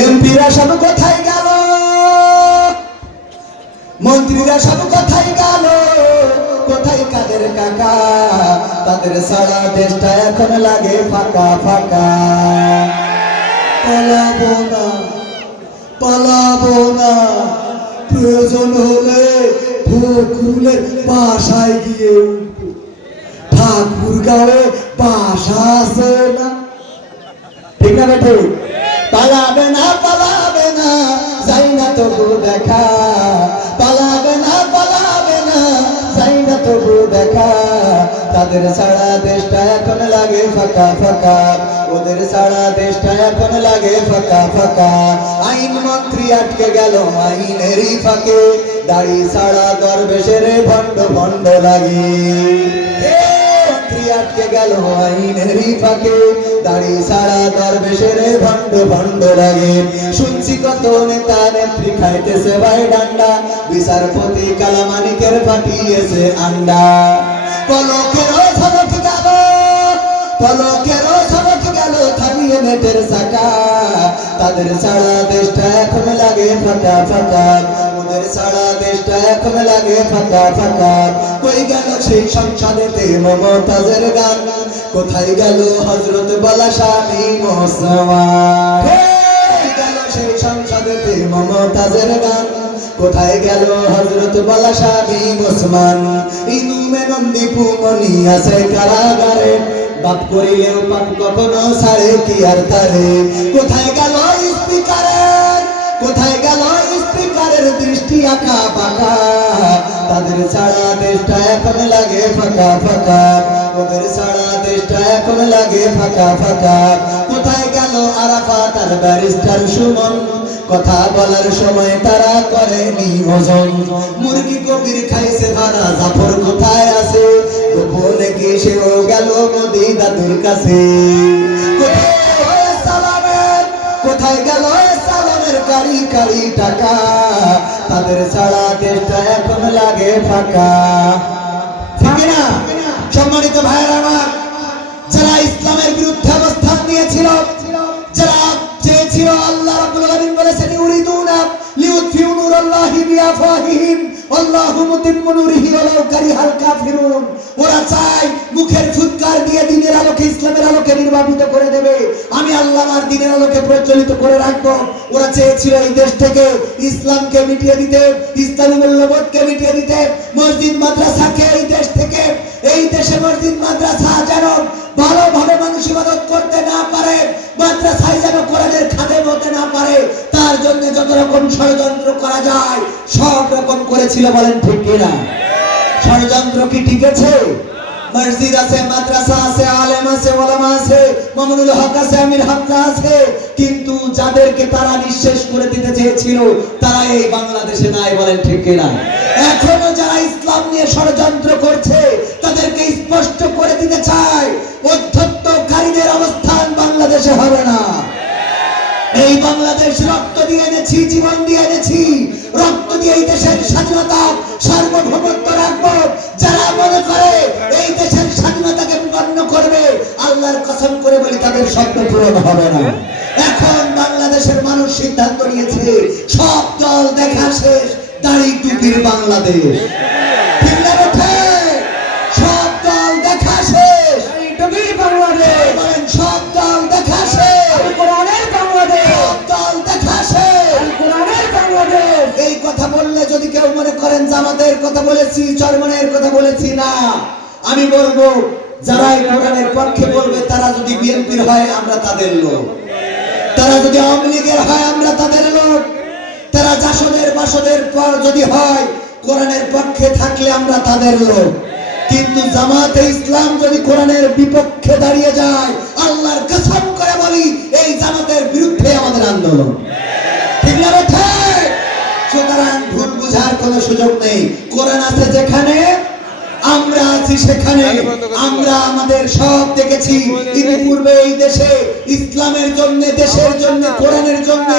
এমপিরা সব কোথায় গেল, মন্ত্রীরা সব কোথায় গেল, কোথায় কাদের কাকা? তাদের সারা দেশটা এখন লাগে ফাঁকা ফাঁকা। পালাবো না, পালাবো না, প্রয়োজন হলে ফখরুলের বাসায় গিয়ে উঠবো। ঠাকুর গাঁয়ে বাসা আছে না, ঠিক না বেঠে? পালাবে না, পালাবে না, যাই না তবু দেখা। পালাবে না, পালাবে না, যাই না তবু দেখা। তাদের সারা দেশটা এখন লাগে ফাঁকা ফাঁকা, ওদের সারা দেশটা এখন লাগে ফাঁকা ফাঁকা। আইন মন্ত্রী আটকে গেল আইনেরই ফাঁকে, দাড়ি সারা দরবেশের ভণ্ড ভণ্ড লাগে। আটকে গেল আইনেরই ফাঁকে, দাড়ি সারা দরবেশের ভণ্ড ভণ্ড লাগে। শুনছি কত নেতা নেত্রী খাইতেছে ভাই ডান্ডা, বিচারপতি কালামানিকের ফাটিয়েছে আন্ডা। পলকেরও ঝলক গেল, পলকেরও ঝলক গেল থামিয়ে নেটের চাকা। তাদের সারা দেশটা এখন লাগে ফাঁকা ফাঁকা, ওদের সারা দেশটা এখন লাগে ফাঁকা ফাঁকা। কই গেল সেই সংসদেতে মমতাজের গান, কোথায় গেল হযরত বালা শামী মুসলমান? কই গেল সেই সংসদেতে মমতাজের গান, কোথায় গেল হযরত বালা শামী মুসলমান? ইনু মেনন্দি পুমনি আছে কারাগারে, বাপ করিলেও পাপ কখনো ছাড়ে কি আর তারে? কোথায় গেল স্পিকারের, কোথায় গেল স্পিকারের দৃষ্টি আঁকা বাঁকা? তাদের সারা দেশটা এখন লাগে ফাঁকা ফাঁকা, ওদের সারা দেশটা এখন লাগে ফাঁকা ফাঁকা। কোথায় গেল আরাফাত আর ব্যারিস্টার সুমন? কথা বলার সময় তারা করেনি ওজন। মুরগি কবির খাইছে ভাড়া, জাফর কোথায় আছে? গোপনে কি সেও গেল মোদি দাদুর কাছে? কোথায় গেল সালামের কারি কারি টাকা? তাদের সারা দেশটা এখন লাগে ফাঁকা, ঠিক না? সম্মানিত ভাইয়েরা আমার, যারা ইসলামের বিরুদ্ধে অবস্থান নিয়েছিল, যারা চেয়েছিল, আল্লাহ রাব্বুল আলামিন বলেছেন ইউরিদুনা লিউতফিউ নূরাল্লাহি বিআফওয়াহিহিম আল্লাহু মুতিম্মু নূরিহি ওয়ালাউ কারিহাল কাফিরুন। ওরা চায় মুখের ফুৎকার দিয়ে দ্বীনের আলোকে, ইসলামের আলোকে নির্বাপিত করে দেবে। আমি আল্লাহ আমার দ্বীনের আলোকে প্রজ্বলিত করে রাখবো। ওরা চেয়েছিল এই দেশ থেকে ইসলামকে মিটিয়ে দিতে, ইসলামী মূল্যবোধকে মিটিয়ে দিতে, মসজিদ মাদ্রাসাকে এই দেশ থেকে, এই দেশে মসজিদ মাদ্রাসা যেন ভালোভাবে মানুষ ইবাদত করতে না পারে, মাদ্রাসায় যেন কোরআনের খাদেম হতে না পারে, তার জন্য যত রকম ষড়যন্ত্র করা যায় সব রকম করেছিল। বলেন ঠিক কিনা? ষড়যন্ত্র কি টিকেছে? মসজিদ আছে, মাদ্রাসা আছে, আলেম আছে, ওলামা আছে, মামুনুল হক আছে, আমির হামজা আছে, কিন্তু যাদেরকে তারা নিঃশেষ করে দিতে চেয়েছিল তারা এই বাংলাদেশে নাই। বলেন ঠিক কিনা? এখনো যারা ইসলাম নিয়ে ষড়যন্ত্র করছে তাদেরকে স্পষ্ট করে দিতে চায়, অধ্যত্বকারীদের অবস্থান বাংলাদেশে হবে না। এই বাংলাদেশ রক্ত দিয়ে এনেছি, জীবন দিয়ে এনেছি, রক্ত দিয়ে এই দেশের স্বাধীনতা সার্বভৌমত্ব রাখবো। যারা মনে করে এই দেশের স্বাধীনতাকে বিপন্ন করবে, আল্লাহর কসম করে বলি তাদের স্বপ্ন পূরণ হবে না। এখন বাংলাদেশের মানুষ সিদ্ধান্ত নিয়েছে, সব দল দেখা শেষ, দাড়ি টুপির বাংলাদেশ। ঠিক না বেঠে? সব দল দেখা শেষ, দাড়ি টুপির বাংলাদেশ। বলেন সব দল দেখা শেষ, কোরআনের বাংলাদেশ। সব দল দেখা শেষ, কোরআনের বাংলাদেশ। এই কথা বললে যদি কেউ মনে করেন জামাতের কথা বলেছি, চরমনের কথা বলেছি, না, আমি বলবো যারা এই কোরআনের পক্ষে বলবে তারা যদি বিএনপির হয় আমরা তাদের লোক, তারা যদি আওয়ামী লীগের হয় আমরা তাদের লোক, তারা জাসদের বাসদের পর যদি হয় কোরআনের পক্ষে থাকলে আমরা তাদের লোক। কিন্তু জামাতে ইসলাম যদি কোরআনের বিপক্ষে দাঁড়িয়ে যায়, আল্লাহর কসম করে বলি এই জামাতের বিরুদ্ধে আমাদের আন্দোলন। ঠিক না? সুতরাং ভুল বুঝার কোনো সুযোগ নেই। কোরআন আছে যেখানে, আমরা আছি সেখানে। আমরা আমাদের সব দেখেছি ইতিপূর্বে এই দেশে ইসলামের জন্য, দেশের জন্য, কোরআনের জন্য